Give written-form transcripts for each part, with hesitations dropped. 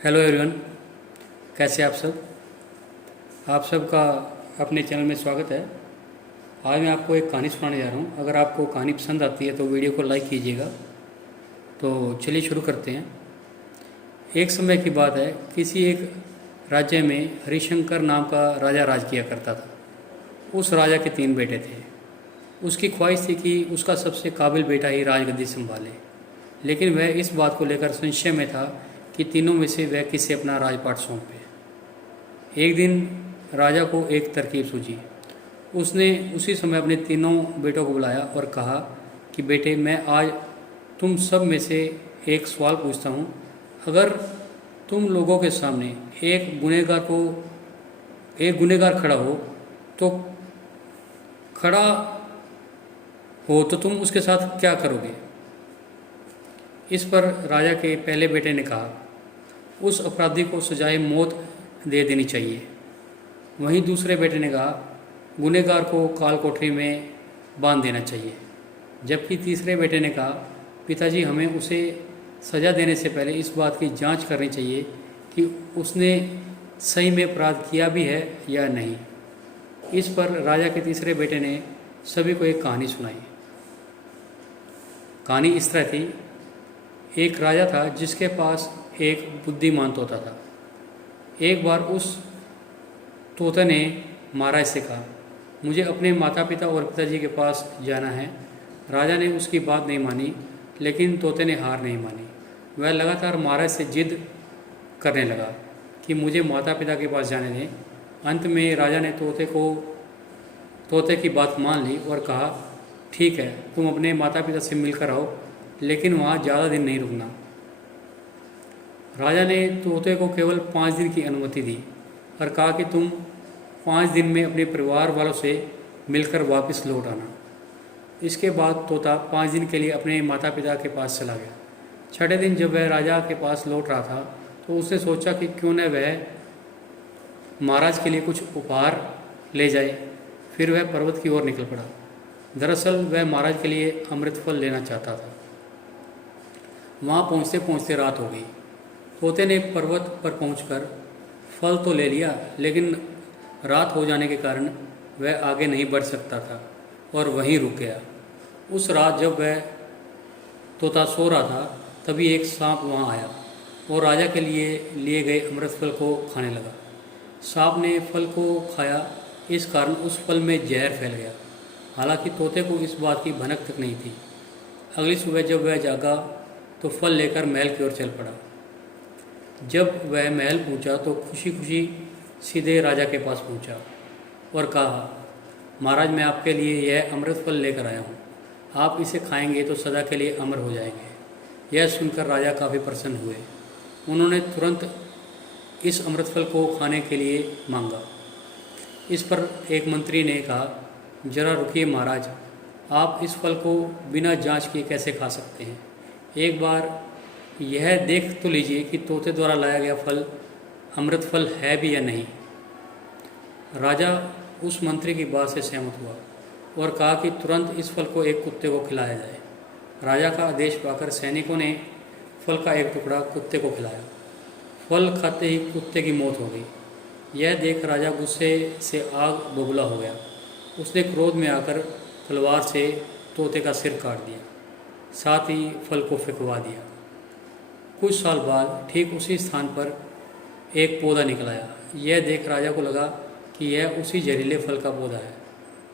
Hello everyone, कैसे आप सब। आप सबका अपने चैनल में स्वागत है। आज मैं आपको एक कहानी सुनाने जा रहा हूँ। अगर आपको कहानी पसंद आती है तो वीडियो को लाइक कीजिएगा। तो चलिए शुरू करते हैं। एक समय की बात है, किसी एक राज्य में हरिशंकर नाम का राजा राज किया करता था। उस राजा के 3 बेटे थे। उसकी ख्वाहिश थी कि उसका सबसे काबिल बेटा ही राजगद्दी संभाले, लेकिन वह इस बात को लेकर संशय में था कि तीनों में से वह किसे अपना राजपाट सौंपे। एक दिन राजा को एक तरकीब सूझी। उसने उसी समय अपने तीनों बेटों को बुलाया और कहा कि बेटे, मैं आज तुम सब में से एक सवाल पूछता हूँ। अगर तुम लोगों के सामने एक गुनहगार तो खड़ा हो तो तुम उसके साथ क्या करोगे। इस पर राजा के पहले बेटे ने कहा, उस अपराधी को सजाए मौत दे देनी चाहिए। वहीं दूसरे बेटे ने कहा, गुनहगार को काल कोठरी में बांध देना चाहिए। जबकि तीसरे बेटे ने कहा, पिताजी, हमें उसे सज़ा देने से पहले इस बात की जांच करनी चाहिए कि उसने सही में अपराध किया भी है या नहीं। इस पर राजा के तीसरे बेटे ने सभी को एक कहानी सुनाई। कहानी इस तरह थी। एक राजा था जिसके पास एक बुद्धिमान तोता था। एक बार उस तोते ने महाराज से कहा, मुझे अपने माता पिता और पिताजी के पास जाना है। राजा ने उसकी बात नहीं मानी, लेकिन तोते ने हार नहीं मानी। वह लगातार महाराज से जिद करने लगा कि मुझे माता पिता के पास जाने दें। अंत में राजा ने तोते की बात मान ली और कहा, ठीक है, तुम अपने माता पिता से मिलकर आओ, लेकिन वहाँ ज़्यादा दिन नहीं रुकना। राजा ने तोते को केवल 5 दिन की अनुमति दी और कहा कि तुम 5 दिन में अपने परिवार वालों से मिलकर वापस लौट आना। इसके बाद तोता 5 दिन के लिए अपने माता पिता के पास चला गया। 6ठे दिन जब वह राजा के पास लौट रहा था तो उसने सोचा कि क्यों न वह महाराज के लिए कुछ उपहार ले जाए। फिर वह पर्वत की ओर निकल पड़ा। दरअसल वह महाराज के लिए अमृत फल लेना चाहता था। वहाँ पहुँचते पहुँचते रात हो गई। तोते ने पर्वत पर पहुंचकर फल तो ले लिया, लेकिन रात हो जाने के कारण वह आगे नहीं बढ़ सकता था और वहीं रुक गया। उस रात जब वह तोता सो रहा था, तभी एक सांप वहां आया और राजा के लिए गए अमृत फल को खाने लगा। सांप ने फल को खाया, इस कारण उस फल में जहर फैल गया। हालांकि तोते को इस बात की भनक तक नहीं थी। अगली सुबह जब वह जागा तो फल लेकर महल की ओर चल पड़ा। जब वह महल पहुंचा तो खुशी खुशी सीधे राजा के पास पहुंचा और कहा, महाराज, मैं आपके लिए यह अमृत फल लेकर आया हूं। आप इसे खाएंगे तो सदा के लिए अमर हो जाएंगे। यह सुनकर राजा काफ़ी प्रसन्न हुए। उन्होंने तुरंत इस अमृत फल को खाने के लिए मांगा। इस पर एक मंत्री ने कहा, जरा रुकिए महाराज, आप इस फल को बिना जांच किए कैसे खा सकते हैं। एक बार यह देख तो लीजिए कि तोते द्वारा लाया गया फल अमृत फल है भी या नहीं। राजा उस मंत्री की बात से सहमत हुआ और कहा कि तुरंत इस फल को एक कुत्ते को खिलाया जाए। राजा का आदेश पाकर सैनिकों ने फल का एक टुकड़ा कुत्ते को खिलाया। फल खाते ही कुत्ते की मौत हो गई। यह देख राजा गुस्से से आग बबूला हो गया। उसने क्रोध में आकर तलवार से तोते का सिर काट दिया, साथ ही फल को फेंकवा दिया। कुछ साल बाद ठीक उसी स्थान पर एक पौधा निकल आया। यह देख राजा को लगा कि यह उसी जहरीले फल का पौधा है।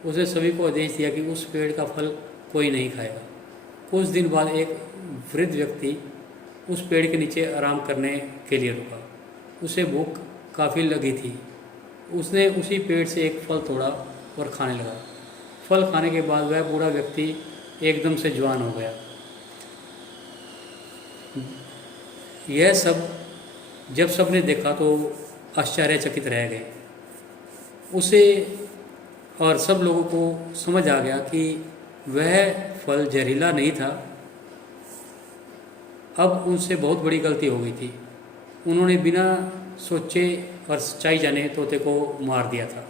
उसने सभी को आदेश दिया कि उस पेड़ का फल कोई नहीं खाएगा। कुछ दिन बाद एक वृद्ध व्यक्ति उस पेड़ के नीचे आराम करने के लिए रुका। उसे भूख काफ़ी लगी थी। उसने उसी पेड़ से एक फल तोड़ा और खाने लगा। फल खाने के बाद वह बूढ़ा व्यक्ति एकदम से जवान हो गया। यह सब जब सबने देखा तो आश्चर्यचकित रह गए। उसे और सब लोगों को समझ आ गया कि वह फल जहरीला नहीं था। अब उनसे बहुत बड़ी गलती हो गई थी। उन्होंने बिना सोचे और सच्चाई जाने तोते को मार दिया था।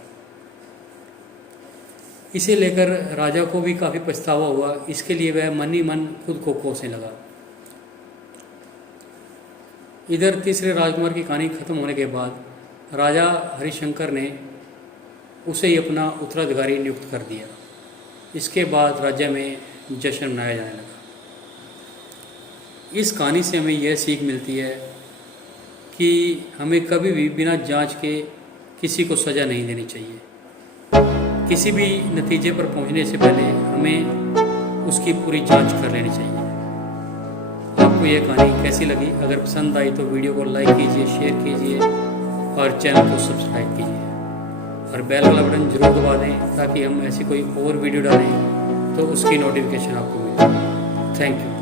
इसे लेकर राजा को भी काफ़ी पछतावा हुआ। इसके लिए वह मन ही मन खुद को कोसने लगा। इधर तीसरे राजकुमार की कहानी खत्म होने के बाद राजा हरिशंकर ने उसे ही अपना उत्तराधिकारी नियुक्त कर दिया। इसके बाद राज्य में जश्न मनाया जाने लगा। इस कहानी से हमें यह सीख मिलती है कि हमें कभी भी बिना जांच के किसी को सज़ा नहीं देनी चाहिए। किसी भी नतीजे पर पहुंचने से पहले हमें उसकी पूरी जांच कर लेनी चाहिए। आपको यह कहानी कैसी लगी? अगर पसंद आई तो वीडियो को लाइक कीजिए, शेयर कीजिए और चैनल को सब्सक्राइब कीजिए और बेल वाला बटन जरूर दबा दें ताकि हम ऐसी कोई और वीडियो डालें तो उसकी नोटिफिकेशन आपको मिले। Thank you.